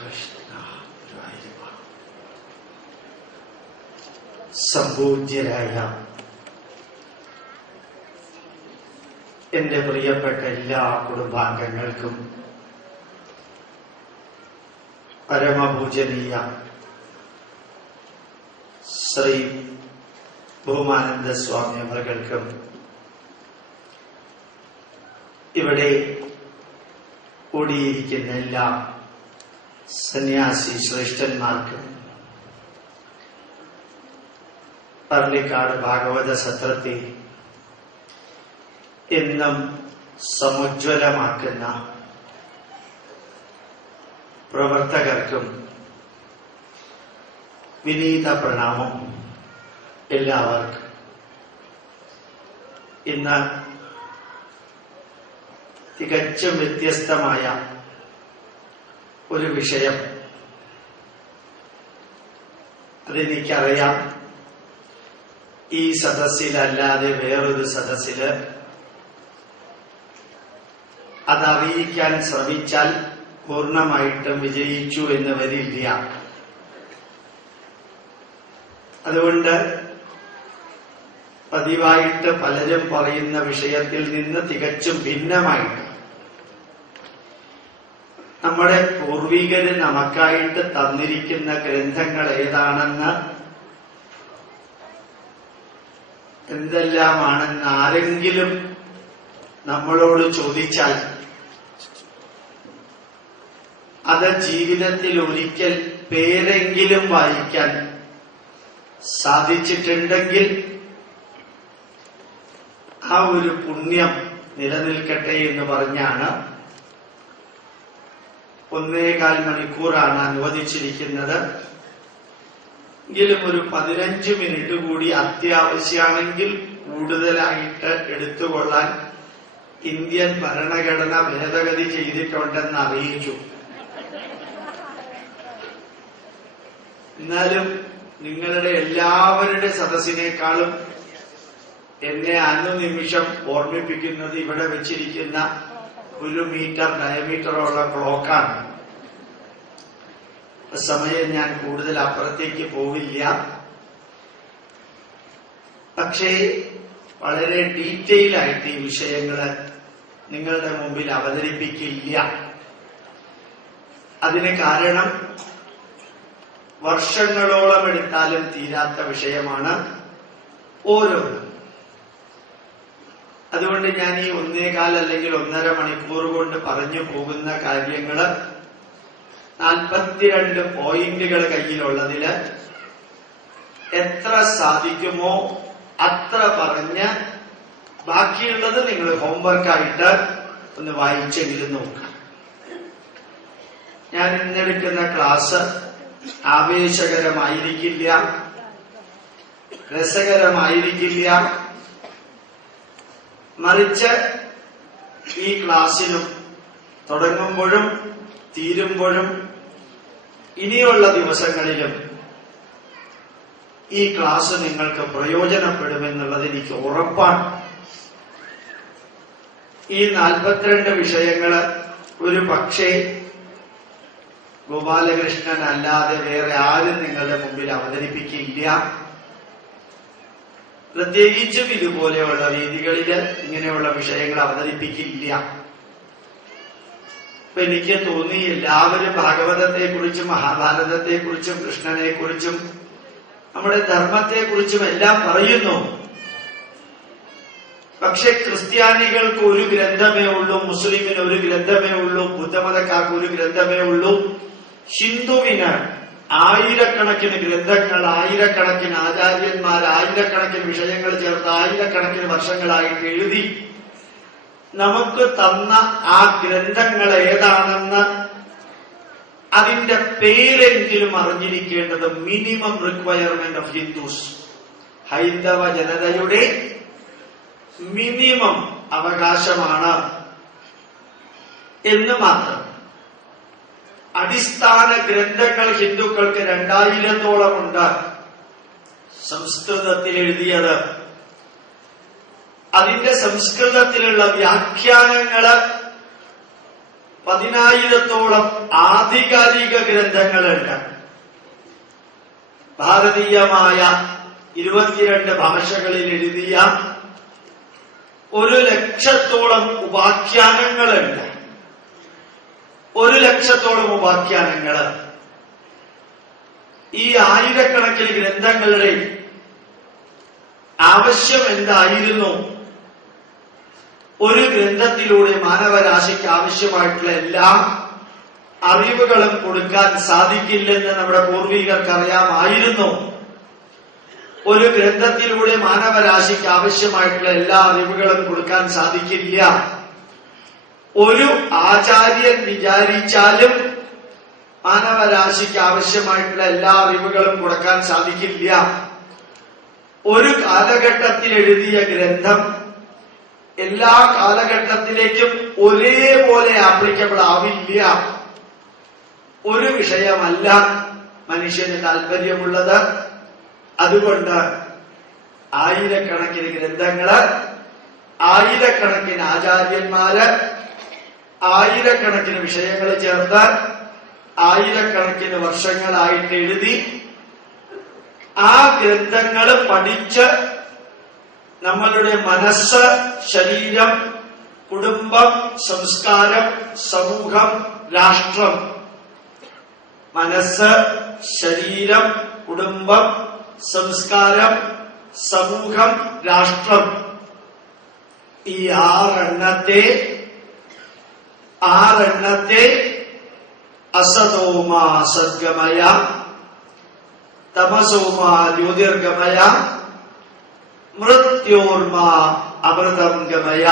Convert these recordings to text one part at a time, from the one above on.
കൃഷ്ണ സംപൂജ്യരായ എന്റെ പ്രിയപ്പെട്ട എല്ലാ കുടുംബാംഗങ്ങൾക്കും പരമപൂജനീയ ശ്രീ ബഹുമാനന്ദ സ്വാമി അവർകൾക്കും ഇവിടെ കൂടിയിരിക്കുന്ന എല്ലാ സന്യാസി ശ്രേഷ്ഠന്മാർക്കും പർളിക്കാട് ഭാഗവത സത്രത്തെ എന്നും സമുജ്വലമാക്കുന്ന പ്രവർത്തകർക്കും വിനീത പ്രണാമം. എല്ലാവർക്കും ഇന്ന് തികച്ചും വ്യത്യസ്തമായ ഒരു വിഷയം, അതെനിക്കറിയാം. ഈ സദസ്സിലല്ലാതെ വേറൊരു സദസ്സില് അതറിയിക്കാൻ ശ്രമിച്ചാൽ പൂർണ്ണമായിട്ടും വിജയിച്ചു എന്ന് വരില്ല. അതുകൊണ്ട് പതിവായിട്ട് പലരും പറയുന്ന വിഷയത്തിൽ നിന്ന് തികച്ചും ഭിന്നമായിട്ട് നമ്മുടെ പൂർവികര് നമുക്കായിട്ട് തന്നിരിക്കുന്ന ഗ്രന്ഥങ്ങൾ ഏതാണെന്ന്, എന്തെല്ലാമാണെന്ന് ആരെങ്കിലും നമ്മളോട് ചോദിച്ചാൽ അത് ജീവിതത്തിൽ ഒരിക്കൽ പേരെങ്കിലും വായിക്കാൻ സാധിച്ചിട്ടുണ്ടെങ്കിൽ ആ ഒരു പുണ്യം നിലനിൽക്കട്ടെ എന്ന് പറഞ്ഞാണ് 1.25 മണിക്കൂറാണ് അനുവദിച്ചിരിക്കുന്നത്. എങ്കിലും ഒരു 15 മിനിറ്റ് കൂടി അത്യാവശ്യമാണെങ്കിൽ കൂടുതലായിട്ട് എടുത്തുകൊള്ളാൻ ഇന്ത്യൻ ഭരണഘടന ഭേദഗതി ചെയ്തിട്ടുണ്ടെന്ന് അറിയിച്ചു. എന്നാലും നിങ്ങളുടെ എല്ലാവരുടെ സദസ്സിനേക്കാളും എന്നെ അനുനിമിഷം ഓർമ്മിപ്പിക്കുന്നത് ഇവിടെ വെച്ചിരിക്കുന്ന 1 മീറ്റർ ഡയമീറ്ററുള്ള ക്ലോക്കാണ്. സമയം ഞാൻ കൂടുതൽ അപ്പുറത്തേക്ക് പോവില്ല. പക്ഷേ വളരെ ഡീറ്റെയിൽ ആയിട്ട് ഈ വിഷയങ്ങള് നിങ്ങളുടെ മുമ്പിൽ അവതരിപ്പിക്കില്ല. അതിന് കാരണം വർഷങ്ങളോളം എടുത്താലും തീരാത്ത വിഷയമാണ് ഓരോന്നും. അതുകൊണ്ട് ഞാൻ ഈ 1.25 അല്ലെങ്കിൽ 1.5 മണിക്കൂർ കൊണ്ട് പറഞ്ഞു പോകുന്ന കാര്യങ്ങള് 42 പോയിന്റുകൾ കയ്യിലുള്ളതില് എത്ര സാധിക്കുമോ അത്ര പറഞ്ഞ് ബാക്കിയുള്ളത് നിങ്ങൾ ഹോംവർക്കായിട്ട് ഒന്ന് വായിച്ചെങ്കിലും നോക്കുക. ഞാൻ ഇന്നെടുക്കുന്ന ക്ലാസ് ആവേശകരമായിരിക്കില്ല, രസകരമായിരിക്കില്ല. മറിച്ച് ഈ ക്ലാസ്സിനും തുടങ്ങുമ്പോഴും തീരുമ്പോഴും ഇനിയുള്ള ദിവസങ്ങളിലും ഈ ക്ലാസ് നിങ്ങൾക്ക് പ്രയോജനപ്പെടുമെന്നുള്ളത് എനിക്ക് ഉറപ്പാണ്. ഈ 42 വിഷയങ്ങള് ഒരു പക്ഷേ ഗോപാലകൃഷ്ണൻ അല്ലാതെ വേറെ ആരും നിങ്ങളുടെ മുമ്പിൽ അവതരിപ്പിക്കില്ല. പ്രത്യേകിച്ചും ഇതുപോലെയുള്ള രീതികളില് ഇങ്ങനെയുള്ള വിഷയങ്ങൾ അവതരിപ്പിക്കില്ല. അപ്പൊ എനിക്ക് തോന്നി എല്ലാവരും ഭാഗവതത്തെക്കുറിച്ചും മഹാഭാരതത്തെക്കുറിച്ചും കൃഷ്ണനെക്കുറിച്ചും നമ്മുടെ ധർമ്മത്തെക്കുറിച്ചും എല്ലാം പറയുന്നു. പക്ഷെ ക്രിസ്ത്യാനികൾക്ക് ഒരു ഗ്രന്ഥമേ ഉള്ളൂ, മുസ്ലിമിന് ഒരു ഗ്രന്ഥമേ ഉള്ളൂ, ബുദ്ധമതക്കാർക്ക് ഒരു ഗ്രന്ഥമേ ഉള്ളൂ, ഹിന്ദുവിന് ആയിരക്കണക്കിന് ഗ്രന്ഥങ്ങൾ, ആയിരക്കണക്കിന് ആചാര്യന്മാർ, ആയിരക്കണക്കിന് വിഷയങ്ങൾ ചേർത്ത് ആയിരക്കണക്കിന് വർഷങ്ങളായിട്ട് എഴുതി നമുക്ക് തന്ന ആ ഗ്രന്ഥങ്ങൾ ഏതാണെന്ന് അതിന്റെ പേരെങ്കിലും അറിഞ്ഞിരിക്കേണ്ടത് മിനിമം റിക്വയർമെന്റ് ഓഫ് ഹിന്ദുസ്, ഹൈന്ദവ ജനതയുടെ മിനിമം അവകാശമാണ് എന്ന് മാത്രം. അടിസ്ഥാന ഗ്രന്ഥങ്ങൾ ഹിന്ദുക്കൾക്ക് 2000-ഓളം ഉണ്ട്, സംസ്കൃതത്തിൽ എഴുതിയത്. അതിന്റെ സംസ്കൃതത്തിലുള്ള വ്യാഖ്യാനങ്ങള് 10,000-ഓളം ആധികാരിക ഗ്രന്ഥങ്ങളുണ്ട്. ഭാരതീയമായ 22 ഭാഷകളിൽ എഴുതിയ 1,00,000-ഓളം ഉപാഖ്യാനങ്ങളുണ്ട്. 1,00,000-ഓളം ഉപാഖ്യാനങ്ങള്. ഈ ആയിരക്കണക്കിന് ഗ്രന്ഥങ്ങളുടെ ആവശ്യം എന്തായിരുന്നു? ഒരു ഗ്രന്ഥത്തിലൂടെ മാനവരാശിക്ക് ആവശ്യമായിട്ടുള്ള എല്ലാ അറിവുകളും കൊടുക്കാൻ സാധിക്കില്ലെന്ന് നമ്മുടെ പൂർവികർക്ക് അറിയാമായിരുന്നു. ഒരു ഗ്രന്ഥത്തിലൂടെ മാനവരാശിക്ക് ആവശ്യമായിട്ടുള്ള എല്ലാ അറിവുകളും കൊടുക്കാൻ സാധിക്കില്ല. ഒരു ആചാര്യൻ വിചാരിച്ചാലും മാനവരാശിക്ക് ആവശ്യമായിട്ടുള്ള എല്ലാ അറിവുകളും കൊടുക്കാൻ സാധിക്കില്ല. ഒരു കാലഘട്ടത്തിൽ എഴുതിയ ഗ്രന്ഥം എല്ലാ കാലഘട്ടത്തിലേക്കും ഒരേപോലെ ആപ്ലിക്കബിൾ ആവില്ല. ഒരു വിഷയമല്ല മനുഷ്യന് താല്പര്യമുള്ളത്. അതുകൊണ്ട് ആയിരക്കണക്കിന് ഗ്രന്ഥങ്ങള്, ആയിരക്കണക്കിന് ആചാര്യന്മാര്, ആയിരക്കണക്കിന് വിഷയങ്ങൾ ചേർത്ത് ആയിരക്കണക്കിന് വർഷങ്ങളായിട്ട് എഴുതി ആ ഗ്രന്ഥങ്ങൾ പഠിച്ച് നമ്മളുടെ മനസ്സ്, ശരീരം, കുടുംബം, സംസ്കാരം, സമൂഹം, രാഷ്ട്രം, മനസ്സ്, ശരീരം, കുടുംബം, സംസ്കാരം, സമൂഹം, രാഷ്ട്രം, ഈ ആറെണ്ണത്തെ അസതോമാ സദ്ഗമയ, തമസോമാ ജ്യോതിർഗമയ, മൃത്യോർമാ അമൃതം ഗമയ,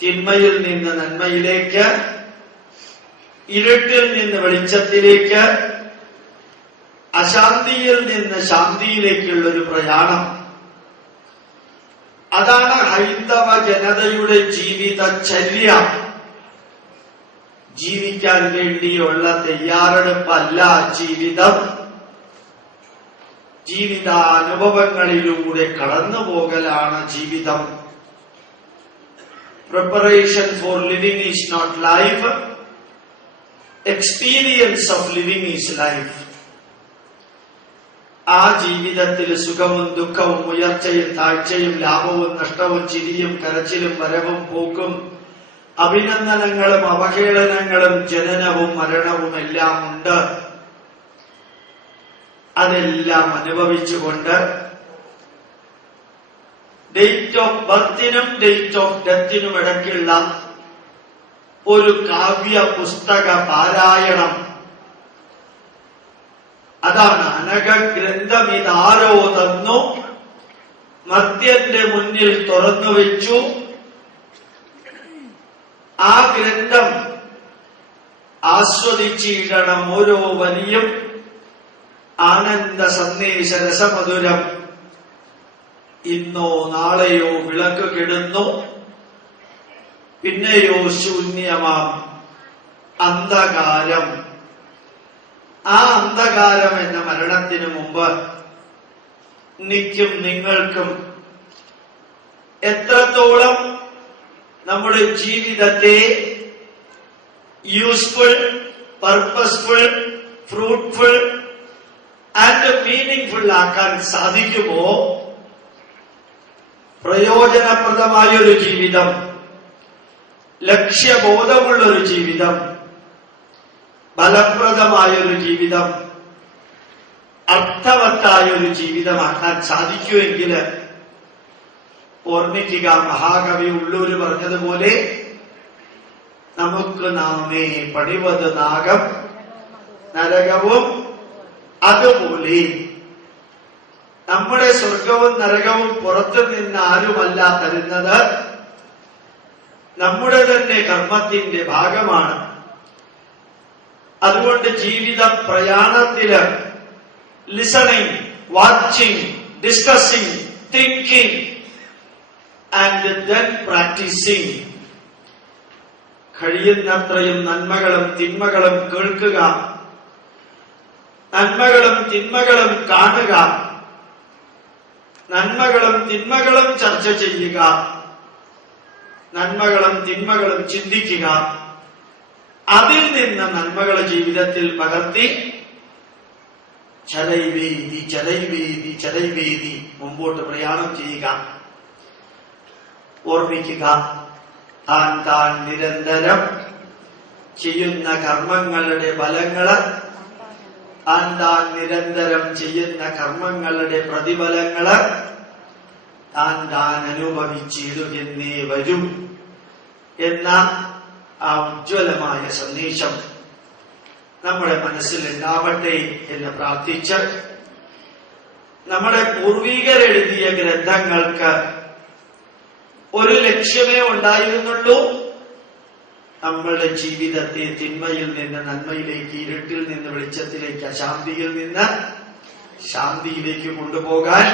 തിന്മയിൽ നിന്ന് നന്മയിലേക്ക്, ഇരുട്ടിൽ നിന്ന് വെളിച്ചത്തിലേക്ക്, അശാന്തിയിൽ നിന്ന് ശാന്തിയിലേക്കുള്ളൊരു പ്രയാണം. അതാണ് ഹൈന്ദവ ജനതയുടെ ജീവിതചര്യ. ജീവിക്കാൻ വേണ്ടിയുള്ള തയ്യാറെടുപ്പല്ല ജീവിതം. ജീവിതാനുഭവങ്ങളിലൂടെ കടന്നുപോകലാണ് ജീവിതം. Preparation for living is not life. Experience of living is life. ആ ജീവിതത്തിൽ സുഖവും ദുഃഖവും ഉയർച്ചയും താഴ്ചയും ലാഭവും നഷ്ടവും ചിരിയും കരച്ചിലും വരവും പോക്കും അഭിനന്ദനങ്ങളും അവഹേളനങ്ങളും ജനനവും മരണവും എല്ലാം ഉണ്ട്. അതെല്ലാം അനുഭവിച്ചുകൊണ്ട് ഡേറ്റ് ഓഫ് ബർത്തിനും ഡേറ്റ് ഓഫ് ഡെത്തിനും ഇടയ്ക്കുള്ള ഒരു കാവ്യ പുസ്തക പാരായണം. അതാണ് അനഘഗ്രന്ഥം. ഇതാരോ തന്നു, മർത്യന്റെ മുന്നിൽ തുറന്നു വെച്ചു. ആ ഗ്രന്ഥം ആസ്വദിച്ചിടണം ഓരോ വരിയും. ആനന്ദ സന്ദേശ രസമധുരം. ഇന്നോ നാളെയോ വിളക്ക് കെടുന്നു, പിന്നെയോ ശൂന്യമാം അന്ധകാരം. ആ അന്ധകാരം എന്ന മരണത്തിന് മുമ്പ് എനിക്കും നിങ്ങൾക്കും എത്രത്തോളം നമ്മുടെ ജീവിതത്തെ useful, purposeful, fruitful and meaningful ആക്കാൻ സാധിക്കുമോ, പ്രയോജനപ്രദമായൊരു ജീവിതം, ലക്ഷ്യബോധമുള്ളൊരു ജീവിതം, ഫലപ്രദമായൊരു ജീവിതം, അർത്ഥവത്തായൊരു ജീവിതമാക്കാൻ സാധിക്കുമെങ്കിൽ, ഓർമ്മിക്കുക, മഹാകവി ഉള്ളൂര് പറഞ്ഞതുപോലെ, നമുക്ക് നാമേ പണിവത് നാഗം നരകവും അതുപോലെ. നമ്മുടെ സ്വർഗവും നരകവും പുറത്തു നിന്ന് ആരുമല്ല തരുന്നത്, നമ്മുടെ തന്നെ കർമ്മത്തിന്റെ ഭാഗമാണ്. അതുകൊണ്ട് ജീവിത പ്രയാണത്തില് listening, watching, discussing, thinking and then practising, കഴിയുന്നത്രയും നന്മകളും തിന്മകളും കേൾക്കുക, നന്മകളും തിന്മകളും കാണുക, നന്മകളും തിന്മകളും ചർച്ച ചെയ്യുക, നന്മകളും തിന്മകളും ചിന്തിക്കുക. അതിൽ നിന്ന് നന്മകൾ ജീവിതത്തിൽ പകർത്തി ചരൈവേദി ചരൈവേദി ചരൈവേദി മുമ്പോട്ട് പ്രയാണം ചെയ്യുക. ഓർമ്മിക്കുക, താൻ നിരന്തരം ചെയ്യുന്ന കർമ്മങ്ങളുടെ ഫലങ്ങള്, താൻ നിരന്തരം ചെയ്യുന്ന കർമ്മങ്ങളുടെ പ്രതിഫലങ്ങള് താൻ അനുഭവിച്ചിടുകന്നേ വരും എന്ന ആ ഉജ്ജ്വലമായ സന്ദേശം നമ്മുടെ മനസ്സിലുണ്ടാവട്ടെ എന്ന് പ്രാർത്ഥിച്ച്, നമ്മുടെ പൂർവികരെഴുതിയ ഗ്രന്ഥങ്ങൾക്ക് ഒരു ലക്ഷ്യമേ ഉണ്ടായിരുന്നുള്ളൂ: നമ്മളുടെ ജീവിതത്തെ തിന്മയിൽ നിന്ന് നന്മയിലേക്ക്, ഇരുട്ടിൽ നിന്ന് വെളിച്ചത്തിലേക്ക്, അശാന്തിയിൽ നിന്ന് ശാന്തിയിലേക്ക് കൊണ്ടുപോകാൻ.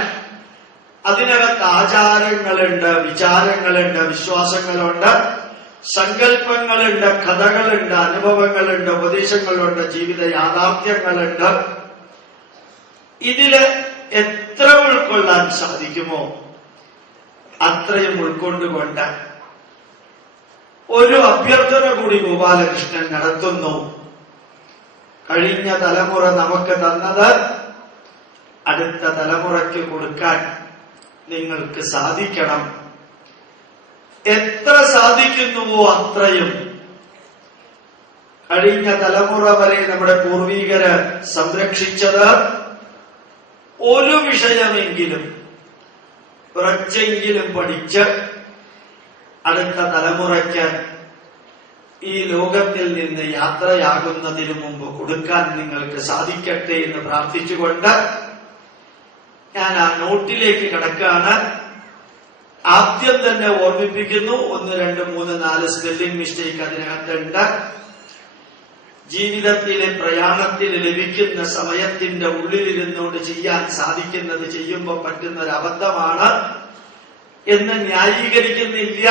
അതിനകത്ത് ആചാരങ്ങളുണ്ട്, വിചാരങ്ങളുണ്ട്, വിശ്വാസങ്ങളുണ്ട്, സങ്കല്പങ്ങളുണ്ട്, കഥകളുണ്ട്, അനുഭവങ്ങളുണ്ട്, ഉപദേശങ്ങളുണ്ട്, ജീവിത യാഥാർത്ഥ്യങ്ങളുണ്ട്. ഇതില് എത്ര ഉൾക്കൊള്ളാൻ സാധിക്കുമോ അത്രയും ഉൾക്കൊണ്ടുകൊണ്ട് ഒരു അഭ്യർത്ഥന കൂടി ഗോപാലകൃഷ്ണൻ നടത്തുന്നു. കഴിഞ്ഞ തലമുറ നമുക്ക് തന്നത് അടുത്ത തലമുറയ്ക്ക് കൊടുക്കാൻ നിങ്ങൾക്ക് സാധിക്കണം. എത്ര സാധിക്കുന്നുവോ അത്രയും. കഴിഞ്ഞ തലമുറ വരെ നമ്മുടെ പൂർവികര് സംരക്ഷിച്ചത് ഒരു വിഷയമെങ്കിലും കുറച്ചെങ്കിലും പഠിച്ച് അടുത്ത തലമുറയ്ക്ക് ഈ ലോകത്തിൽ നിന്ന് യാത്രയാകുന്നതിനു മുമ്പ് കൊടുക്കാൻ നിങ്ങൾക്ക് സാധിക്കട്ടെ എന്ന് പ്രാർത്ഥിച്ചുകൊണ്ട് ഞാൻ ആ നോട്ടിലേക്ക് കടക്കാണ്. ആദ്യം തന്നെ ഓർമ്മിപ്പിക്കുന്നു, 1, 2, 3, 4 സ്പെല്ലിംഗ് മിസ്റ്റേക്ക് അതിനകത്തുണ്ട്. ജീവിതത്തിലെ പ്രയാണത്തിൽ ലഭിക്കുന്ന സമയത്തിന്റെ ഉള്ളിലിരുന്നുകൊണ്ട് ചെയ്യാൻ സാധിക്കുന്നത് ചെയ്യുമ്പോൾ പറ്റുന്ന ഒരു അബദ്ധമാണ് എന്ന് ന്യായീകരിക്കുന്നില്ല.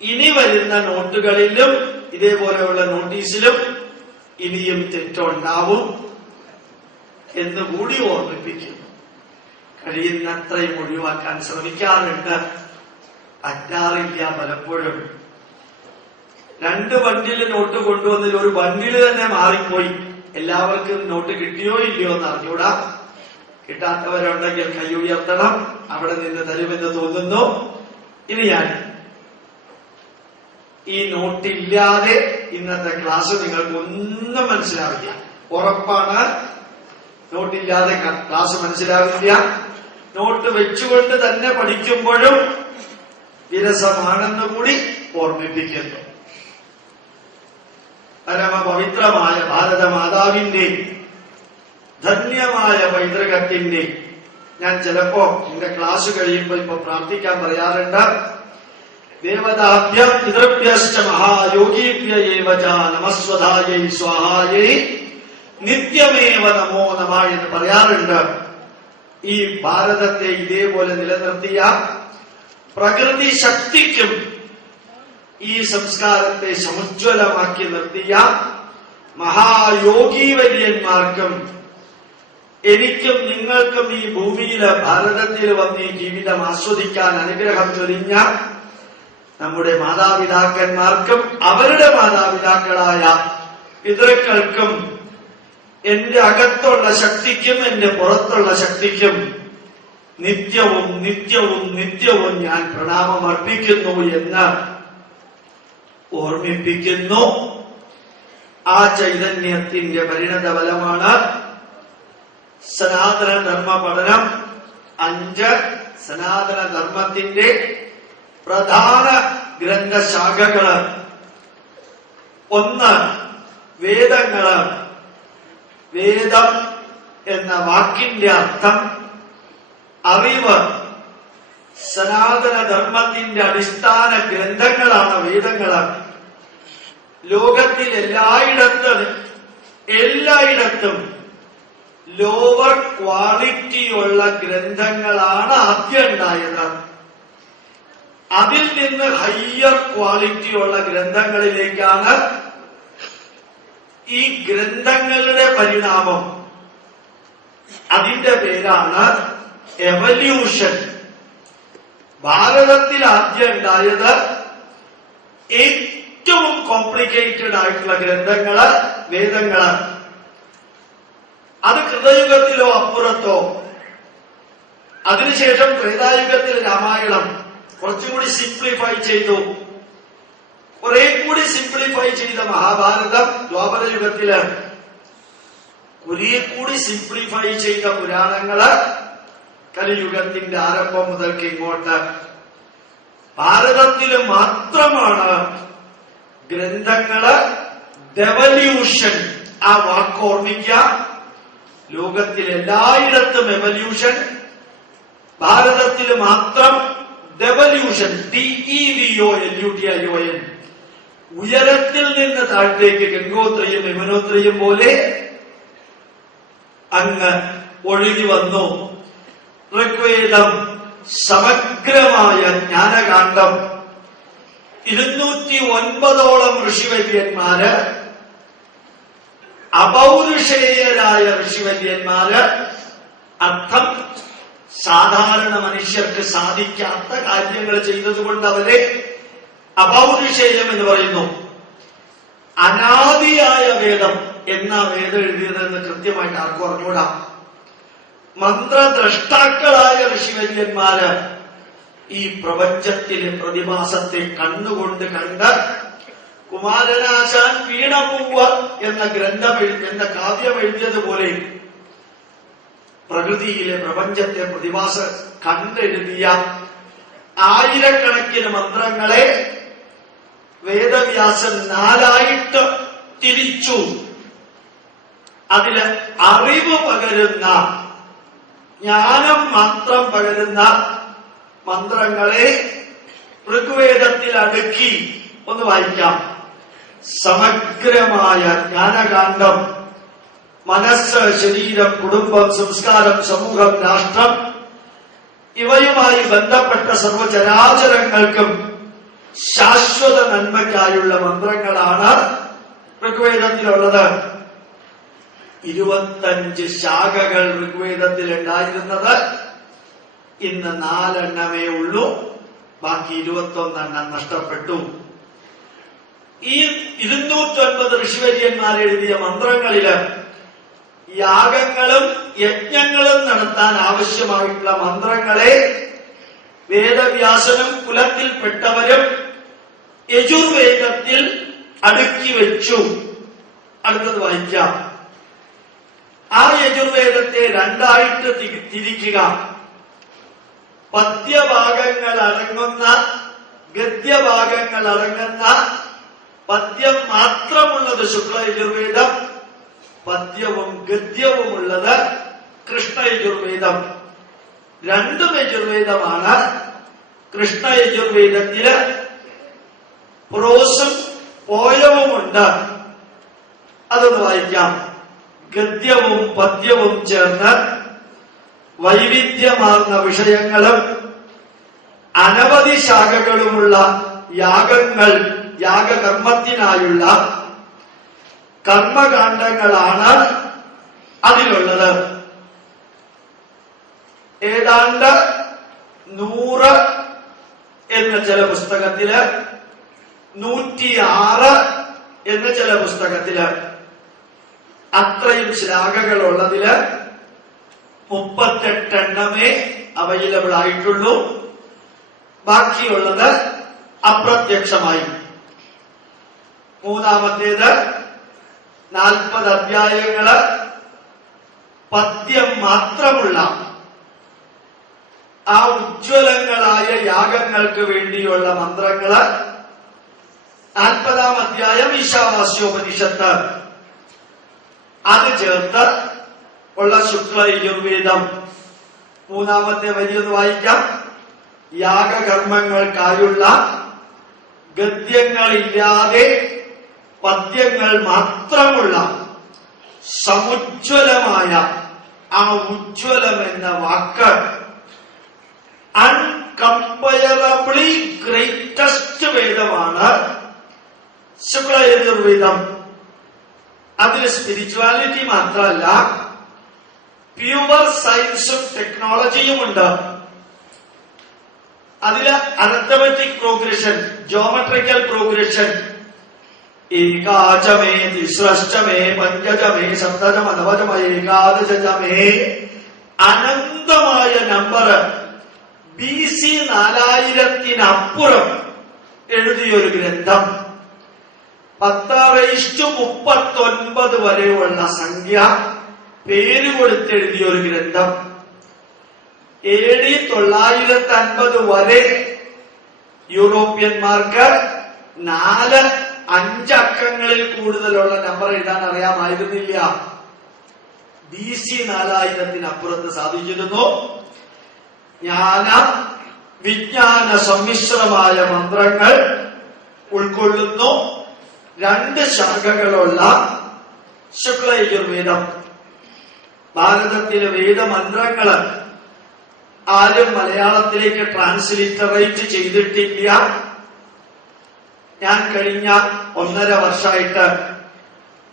ഇനി വരുന്ന നോട്ടുകളിലും ഇതേപോലെയുള്ള നോട്ടീസിലും ഇനിയും തെറ്റുണ്ടാവും എന്നുകൂടി ഓർമ്മിപ്പിക്കുന്നു. കഴിയുന്നത്രയും ഒഴിവാക്കാൻ ശ്രമിക്കാറുണ്ട്, പറ്റാറില്ല പലപ്പോഴും. 2 ബണ്ടില് നോട്ട് കൊണ്ടുവന്നതിൽ ഒരു ബണ്ടില് തന്നെ മാറിപ്പോയി. എല്ലാവർക്കും നോട്ട് കിട്ടിയോ ഇല്ലയോ എന്ന് അറിഞ്ഞൂടാ. കിട്ടാത്തവരുണ്ടെങ്കിൽ കൈ ഉയർത്തണം. അവിടെ നിന്ന് തരുമെന്ന് തോന്നുന്നു. ഇനി ഞാൻ ഈ നോട്ടില്ലാതെ ഇന്നത്തെ ക്ലാസ് നിങ്ങൾക്ക് ഒന്നും മനസ്സിലാവില്ല. ഉറപ്പാണ്, നോട്ടില്ലാതെ ക്ലാസ് മനസ്സിലാവില്ല. നോട്ട് വെച്ചുകൊണ്ട് തന്നെ പഠിക്കുമ്പോഴും വിരസമാണെന്ന് കൂടി ഓർമ്മിപ്പിക്കുന്നു. പരമപവിത്രമായ ഭാരതമാതാവിന്റെ ധന്യമായ പൈതൃകത്തിന്റെ ഞാൻ ചിലപ്പോ എന്റെ ക്ലാസ് കഴിയുമ്പോൾ ഇപ്പൊ പ്രാർത്ഥിക്കാൻ പറയാറുണ്ട്. ദേവതാഭ്യ പിതൃഭ്യശ്ച മഹായോഗീഭ്യേവച നമസ്വധായൈ സ്വാഹായൈ നിത്യമേവ നമോ നമ എന്ന് പറയാറുണ്ട്. ഈ ഭാരതത്തെ ഇതേപോലെ നിലനിർത്തിയ പ്രകൃതി ശക്തിക്കും ഈ സംസ്കാരത്തെ സമുജ്വലമാക്കി നിർത്തിയ മഹായോഗീവര്യന്മാർക്കും എനിക്കും നിങ്ങൾക്കും ഈ ഭൂമിയില് ഭാരതത്തിൽ വന്ന് ഈ ജീവിതം ആസ്വദിക്കാൻ അനുഗ്രഹം ചൊരിഞ്ഞ നമ്മുടെ മാതാപിതാക്കന്മാർക്കും അവരുടെ മാതാപിതാക്കളായ പിതൃക്കൾക്കും എന്റെ അകത്തുള്ള ശക്തിക്കും എന്റെ പുറത്തുള്ള ശക്തിക്കും നിത്യവും നിത്യവും നിത്യവും ഞാൻ പ്രണാമം അർപ്പിക്കുന്നു എന്ന് ഓർമ്മിപ്പിക്കുന്നു. ആ ചൈതന്യത്തിന്റെ പരിണത ഫലമാണ് സനാതന ധർമ്മ പഠനം. 5 സനാതന ധർമ്മത്തിന്റെ പ്രധാന ഗ്രന്ഥശാഖകള്. 1 വേദങ്ങള്. വേദം എന്ന വാക്കിന്റെ അർത്ഥം അറിവ്. സനാതന ധർമ്മത്തിന്റെ അടിസ്ഥാന ഗ്രന്ഥങ്ങളാണ് വേദങ്ങള്. ലോകത്തിൽ എല്ലായിടത്തും ലോവർ ക്വാളിറ്റിയുള്ള ഗ്രന്ഥങ്ങളാണ് ആദ്യം ഉണ്ടായത്. അതിൽ നിന്ന് ഹയർ ക്വാളിറ്റിയുള്ള ഗ്രന്ഥങ്ങളിലേക്കാണ് ഈ ഗ്രന്ഥങ്ങളുടെ പരിണാമം. അതിന്റെ പേരാണ് എവല്യൂഷൻ. ഭാരതത്തിൽ ആദ്യം ഉണ്ടായത് ഏറ്റവും ഏറ്റവും കോംപ്ലിക്കേറ്റഡ് ആയിട്ടുള്ള ഗ്രന്ഥങ്ങള് വേദങ്ങള്. അത് കൃതയുഗത്തിലോ അപ്പുറത്തോ. അതിനുശേഷം ത്രേതായുഗത്തിൽ രാമായണം കുറച്ചുകൂടി സിംപ്ലിഫൈ ചെയ്തു. കുറെ കൂടി സിംപ്ലിഫൈ ചെയ്ത മഹാഭാരതം ദ്വാപര യുഗത്തില്. കുറെ കൂടി സിംപ്ലിഫൈ ചെയ്ത പുരാണങ്ങള് കലിയുഗത്തിന്റെ ആരംഭം മുതൽക്ക് ഇങ്ങോട്ട്. ഭാരതത്തില് മാത്രമാണ് ഗ്രന്ഥങ്ങള് ഡെവല്യൂഷൻ, ആ വാക്ക് ഓർമ്മിക്കാം. ലോകത്തിൽ എല്ലായിടത്തും എവല്യൂഷൻ, ഭാരതത്തിൽ മാത്രം ഡെവല്യൂഷൻ. DEVOLUTION. ഉയരത്തിൽ നിന്ന് താഴത്തേക്ക് ഗംഗോത്രിയും യമുനോത്രിയും പോലെ അങ്ങ് ഒഴുകി വന്നു. ഋഗ്വേദം സമഗ്രമായ ജ്ഞാനകാന്ഡം. 209 ഋഷിവര്യന്മാര്, അപൗരുഷേയരായ ഋഷിവര്യന്മാര്, അർത്ഥം സാധാരണ മനുഷ്യർക്ക് സാധിക്കാത്ത കാര്യങ്ങൾ ചെയ്തതുകൊണ്ട് അവരെ അപൗരുഷേയം എന്ന് പറയുന്നു. അനാദിയായ വേദം എന്നാ വേദം എഴുതിയതെന്ന് കൃത്യമായിട്ട് ആർക്കും അറിഞ്ഞൂടാ. മന്ത്രദ്രഷ്ടാക്കളായ ഋഷിവര്യന്മാര് ഈ പ്രപഞ്ചത്തിലെ പ്രതിഭാസത്തെ കണ്ണുകൊണ്ട് കണ്ട് കുമാരനാശാൻ വീണപൂവ് എന്ന എന്ന കാവ്യം എഴുതിയതുപോലെ പ്രകൃതിയിലെ പ്രപഞ്ചത്തെ പ്രതിഭാസ കണ്ടെഴുതിയ ആയിരക്കണക്കിന് മന്ത്രങ്ങളെ വേദവ്യാസൻ 4 തിരിച്ചു. അതില് അറിവ് പകരുന്ന, ജ്ഞാനം മാത്രം പകരുന്ന മന്ത്രങ്ങളെ ഋഗ്വേദത്തിൽ അടുക്കി. ഒന്ന് വായിക്കാം. സമഗ്രമായ ജ്ഞാനകാന്ഡം. മനസ്സ്, ശരീരം, കുടുംബം, സംസ്കാരം, സമൂഹം, രാഷ്ട്രം ഇവയുമായി ബന്ധപ്പെട്ട സർവചരാചരങ്ങൾക്കും ശാശ്വത നന്മയ്ക്കായുള്ള മന്ത്രങ്ങളാണ് ഋഗ്വേദത്തിലുള്ളത്. 25 ശാഖകൾ ഋഗ്വേദത്തിൽ ഉണ്ടായിരുന്നത് ഇന്ന് 4 എണ്ണമേ ഉള്ളൂ. ബാക്കി 21 എണ്ണം നഷ്ടപ്പെട്ടു. ഈ 209 ഋഷിവര്യന്മാർ എഴുതിയ മന്ത്രങ്ങളില് യാഗങ്ങളും യജ്ഞങ്ങളും നടത്താൻ ആവശ്യമായിട്ടുള്ള മന്ത്രങ്ങളെ വേദവ്യാസനും കുലത്തിൽപ്പെട്ടവരും യജുർവേദത്തിൽ അടുക്കി വെച്ചു. അടുത്തത് വായിക്കാം. ആ യജുർവേദത്തെ 2ആയിട്ട് തിരിക്കുക. പദ്യഭാഗങ്ങൾ അടങ്ങുന്ന, ഗദ്യഭാഗങ്ങൾ അടങ്ങുന്ന, പദ്യം മാത്രമുള്ളത് ശുക്ല യജുർവേദം, പദ്യവും ഗദ്യവുമുള്ളത് കൃഷ്ണ യജുർവേദം. 2 യജുർവേദമാണ്. കൃഷ്ണ യജുർവേദത്തില് പ്രോസും പോയവുമുണ്ട്. അതൊന്ന് വായിക്കാം. ഗദ്യവും പദ്യവും ചേർന്ന് വൈവിധ്യമാർന്ന വിഷയങ്ങളും അനവധി ശാഖകളുമുള്ള യാഗങ്ങൾ, യാഗകർമ്മത്തിനായുള്ള കർമ്മകാണ്ഡങ്ങളാണ് അതിലുള്ളത്. ഏതാണ്ട് 100 എന്ന ചില പുസ്തകത്തില്, 106 എന്ന ചില പുസ്തകത്തില്, അത്രയും ശ്ലാഘകളുള്ളതില് 38 എണ്ണമേ അവൈലബിൾ ആയിട്ടുള്ളൂ. ബാക്കിയുള്ളത് അപ്രത്യക്ഷമായി. മൂന്നാമത്തേത് 40 അധ്യായങ്ങള് പദ്യം മാത്രമുള്ള ആ ഉജ്ജ്വലങ്ങളായ യാഗങ്ങൾക്ക് വേണ്ടിയുള്ള മന്ത്രങ്ങള്. 40-ാം അധ്യായം ഈശാവാസ്യോപനിഷത്ത്. അത് ചേർത്ത് ഉള്ള ശുക്ല യജുർവേദം. 3-ാമത്തെ വരി ഒന്ന് വായിക്കാം. യാഗകർമ്മങ്ങൾക്കായുള്ള ഗദ്യങ്ങളില്ലാതെ പദ്യങ്ങൾ മാത്രമുള്ള സമുജ്വലമായ, ആ ഉജ്ജ്വലം എന്ന വാക്ക് അൺകമ്പയറബിളി ഗ്രേറ്റസ്റ്റ് വേദമാണ് ശുക്ല യജുർവേദം. അതിന് സ്പിരിച്വാലിറ്റി മാത്രമല്ല, പ്യുവർ സയൻസും ടെക്നോളജിയുമുണ്ട്. അതില് അരിത്തമെറ്റിക് പ്രോഗ്രഷൻ, ജോമെട്രിക്കൽ പ്രോഗ്രഷൻ, ഏകാചമേ തിസ്രശ്ചമേ പഞ്ചചമേ സപ്തചമനവചമ ഏകാദശമേ അനന്തമായ നമ്പർ BC 4000-നപ്പുറം എഴുതിയൊരു ഗ്രന്ഥം, 10:39 വരെയുള്ള സംഖ്യ പേര് കൊടുത്തെഴുതിയൊരു ഗ്രന്ഥം, AD 950 വരെ യൂറോപ്യന്മാർക്ക് 4-5 അക്കങ്ങളിൽ കൂടുതലുള്ള നമ്പർ എഴുതാൻ അറിയാമായിരുന്നില്ല. BC 4000-നപ്പുറത്ത് സാധിച്ചിരുന്നു. ജ്ഞാന വിജ്ഞാന സമ്മിശ്രമായ മന്ത്രങ്ങൾ ഉൾക്കൊള്ളുന്നു 2 ശാഖകളുള്ള ശുക്ലയജുർവേദം. ഭാരതത്തിലെ വേദമന്ത്രങ്ങൾ ആരും മലയാളത്തിലേക്ക് ട്രാൻസ്ലിറ്ററേറ്റ് ചെയ്തിട്ടില്ല. ഞാൻ കഴിഞ്ഞ 1.5 വർഷമായിട്ട്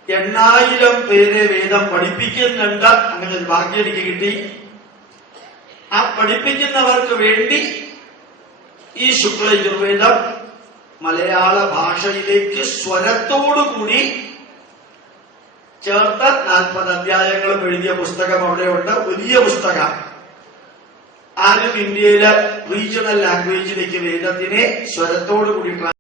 8000 പേരെ വേദം പഠിപ്പിക്കുന്നുണ്ട്. അങ്ങനെ ഒരു ഭാഗ്യം എനിക്ക് കിട്ടി. ആ പഠിപ്പിക്കുന്നവർക്ക് വേണ്ടി ഈ ശുക്ലയജുർവേദം മലയാള ഭാഷയിലേക്ക് സ്വരത്തോടുകൂടി ചേർത്ത 40 അധ്യായങ്ങളും എഴുതിയ പുസ്തകം അവിടെയുണ്ട്. വലിയ പുസ്തകം. ആരും ഇന്ത്യയിലെ റീജിയണൽ ലാംഗ്വേജിലേക്ക് വേദത്തിനെ സ്വരത്തോടുകൂടി